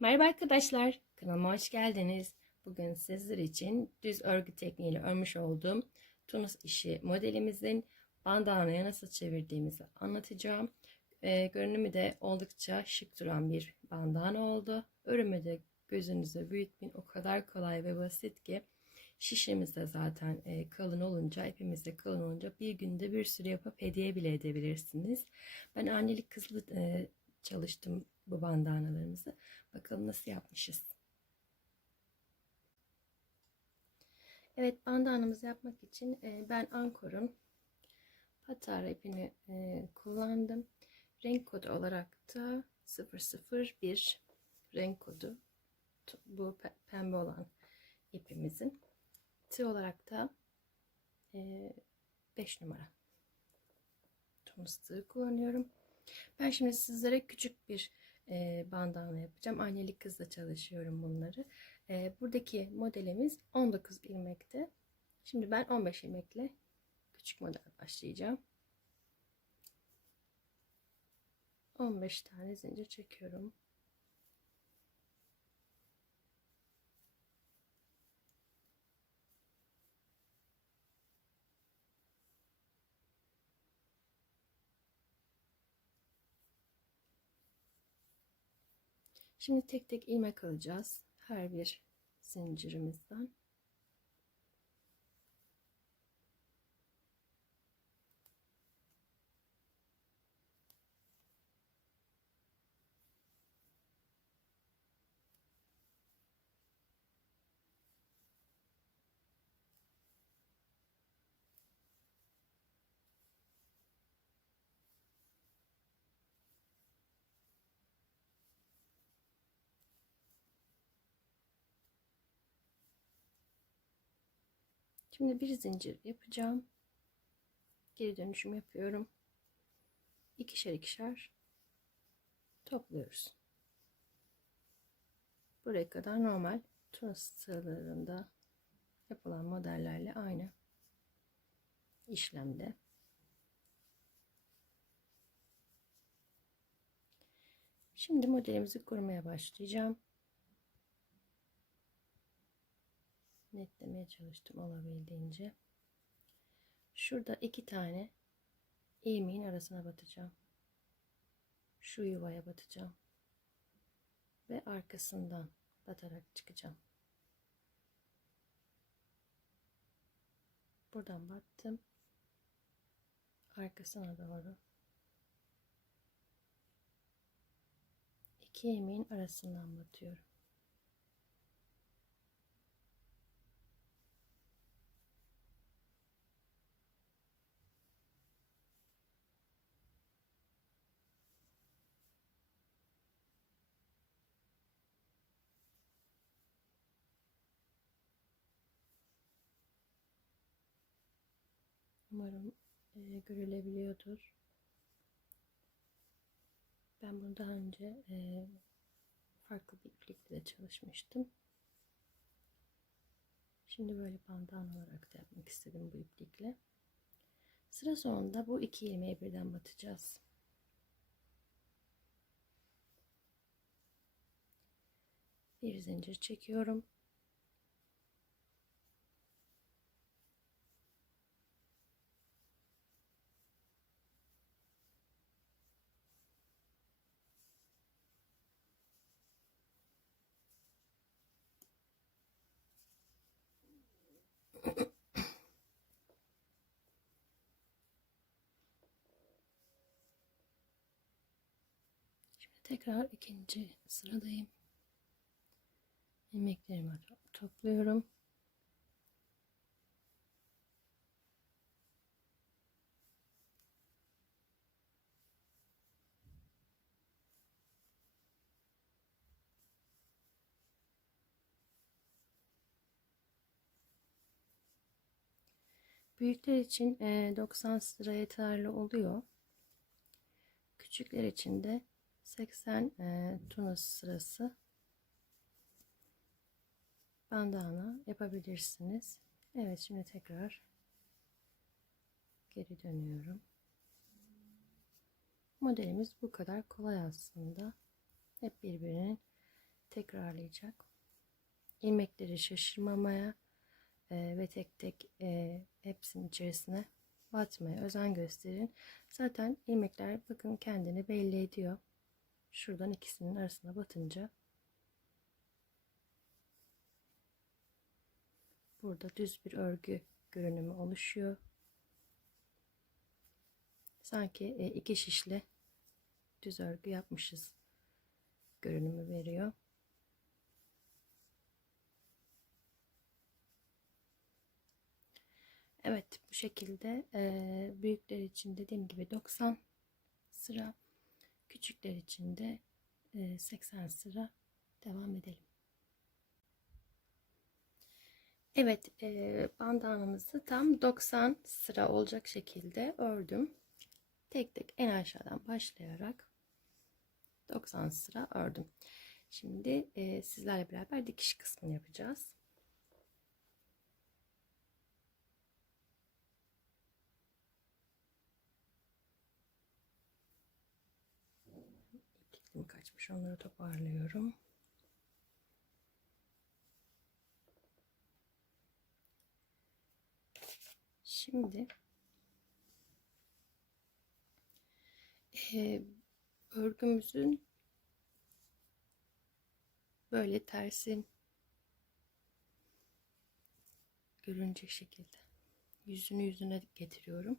Merhaba arkadaşlar, kanalıma hoş geldiniz. Bugün sizler için düz örgü tekniğiyle örmüş olduğum Tunus işi modelimizin bandanaya nasıl çevirdiğimizi anlatacağım. Ee, görünümü de oldukça şık duran bir bandana oldu. Örümü de gözünüze büyütmeyin. O kadar kolay ve basit ki şişimiz de zaten e, kalın olunca, ipimiz de kalın olunca bir günde bir sürü yapıp hediye bile edebilirsiniz. Ben annelik kızlı e, çalıştım bu bandanalarımızı. Bakalım nasıl yapmışız. Evet bandanamızı yapmak için e, ben Ankor'un patara ipini e, kullandım. Renk kodu olarak da 001 renk kodu. Bu pembe olan ipimizin. Tığ olarak da 5 numara. Tunus tığı kullanıyorum. Ben şimdi sizlere küçük bir e, bandana yapacağım. Annelik kızla çalışıyorum bunları. E, buradaki modelimiz 19 ilmekte. Şimdi ben 15 ilmekle küçük model başlayacağım. 15 tane zincir çekiyorum. Şimdi tek tek ilmek alacağız. Her bir zincirimizden. Şimdi bir zincir yapacağım. Geri dönüşüm yapıyorum. İkişer ikişer topluyoruz. Buraya kadar normal Tunus sıralarında yapılan modellerle aynı işlemde. Şimdi modelimizi kurmaya başlayacağım. Netlemeye çalıştım olabildiğince. Şurada iki tane ilmeğin arasına batacağım. Şu yuvaya batacağım. Ve arkasından batarak çıkacağım. Buradan battım. Arkasına doğru. İki ilmeğin arasından batıyorum. Umarım e, görülebiliyordur. Ben bunu daha önce e, farklı bir iplikle de çalışmıştım. Şimdi böyle bandan olarak da yapmak istedim bu iplikle. Sıra sonunda bu iki ilmeği birden batacağız. Bir zincir çekiyorum. Tekrar ikinci sıradayım. İlmeklerimi topluyorum. Büyükler için 90 sıra yeterli oluyor. Küçükler için de 80 e, Tunus sırası bandana yapabilirsiniz. Evet şimdi tekrar geri dönüyorum. Modelimiz bu kadar kolay aslında. Hep birbirinin tekrarlayacak. İlmekleri şaşırmamaya e, ve tek tek e, hepsinin içerisine batmaya özen gösterin. Zaten ilmekler bakın kendini belli ediyor. Şuradan ikisinin arasına batınca burada düz bir örgü görünümü oluşuyor. Sanki e, iki şişle düz örgü yapmışız görünümü veriyor. Evet bu şekilde e, büyükler için dediğim gibi 90 sıra küçükler için de e, 80 sıra devam edelim. Evet e, bandanamızı tam 90 sıra olacak şekilde ördüm. Tek tek en aşağıdan başlayarak 90 sıra ördüm. Şimdi e, sizlerle beraber dikiş kısmını yapacağız. Onları toparlıyorum. Şimdi e, örgümüzün böyle tersin görünecek şekilde yüzünü yüzüne getiriyorum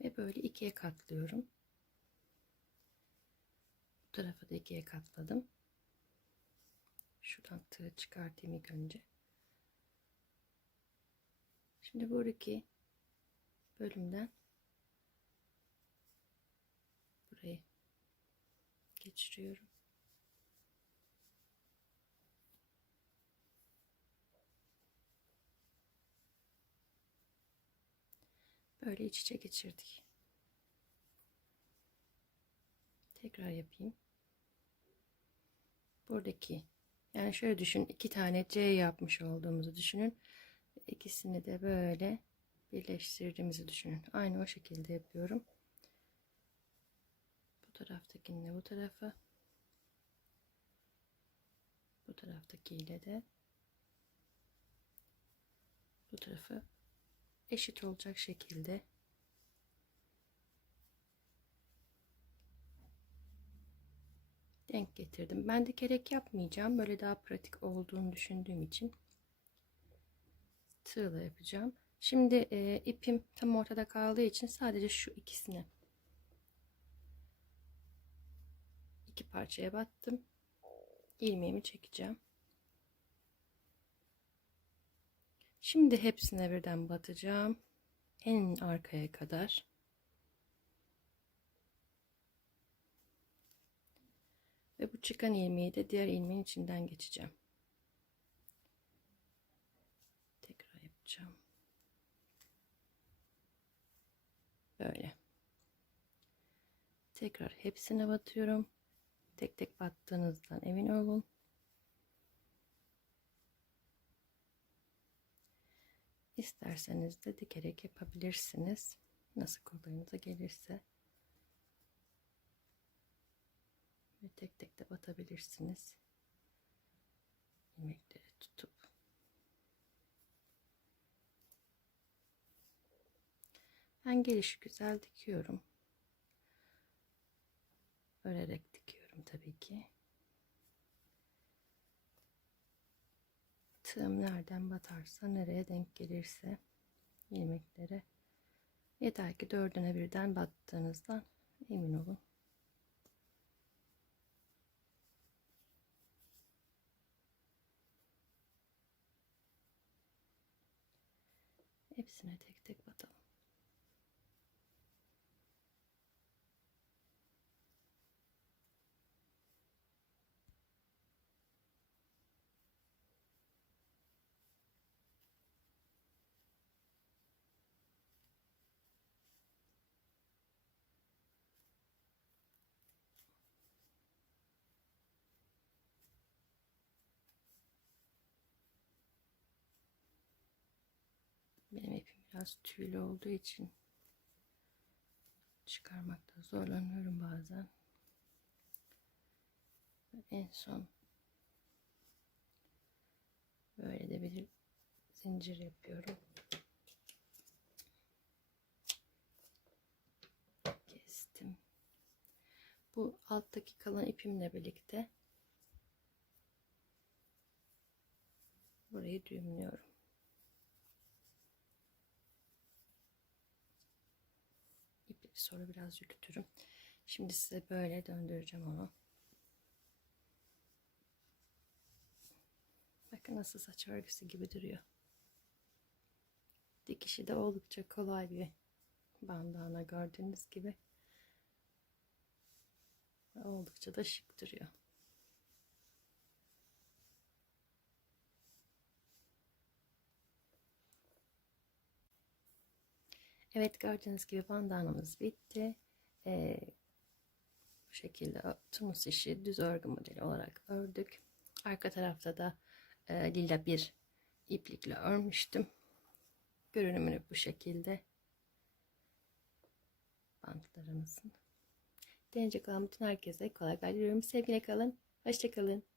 ve böyle ikiye katlıyorum tarafı da ikiye katladım şuradan tığ çıkartayım ilk önce şimdi buradaki bölümden burayı geçiriyorum böyle iç içe geçirdik. Tekrar yapayım. Buradaki yani şöyle düşün iki tane C yapmış olduğumuzu düşünün. İkisini de böyle birleştirdiğimizi düşünün. Aynı o şekilde yapıyorum. Bu taraftakini bu tarafa bu taraftakiyle de bu tarafı eşit olacak şekilde denk getirdim. Ben de gerek yapmayacağım. Böyle daha pratik olduğunu düşündüğüm için tığla yapacağım. Şimdi e, ipim tam ortada kaldığı için sadece şu ikisini iki parçaya battım. ilmeğimi çekeceğim. Şimdi hepsine birden batacağım. En arkaya kadar. Ve bu çıkan ilmeği de diğer ilmeğin içinden geçeceğim. Tekrar yapacağım. Böyle. Tekrar hepsine batıyorum. Tek tek battığınızdan emin olun. İsterseniz de dikerek yapabilirsiniz. Nasıl kolayınıza gelirse. Ve tek tek de batabilirsiniz. İlmekleri tutup. Ben gelişi güzel dikiyorum. Örerek dikiyorum tabii ki. tığım nereden batarsa nereye denk gelirse ilmeklere yeter ki dördüne birden battığınızdan emin olun. Hepsine tek tek batalım. Benim ipim biraz tüylü olduğu için çıkarmakta zorlanıyorum bazen. en son böyle de bir zincir yapıyorum. Kestim. Bu alttaki kalan ipimle birlikte burayı düğümlüyorum. Sonra biraz yürütürüm. Şimdi size böyle döndüreceğim onu. Bakın nasıl saç örgüsü gibi duruyor. Dikişi de oldukça kolay bir bandana gördüğünüz gibi. Oldukça da şık duruyor. Evet gördüğünüz gibi bandanamız bitti. Ee, bu şekilde tunus işi düz örgü modeli olarak ördük. Arka tarafta da e, lila bir iplikle örmüştüm. Görünümünü bu şekilde bantlarımızın. Deneyecek olan bütün herkese kolay gelsin. Sevgiyle kalın. Hoşçakalın.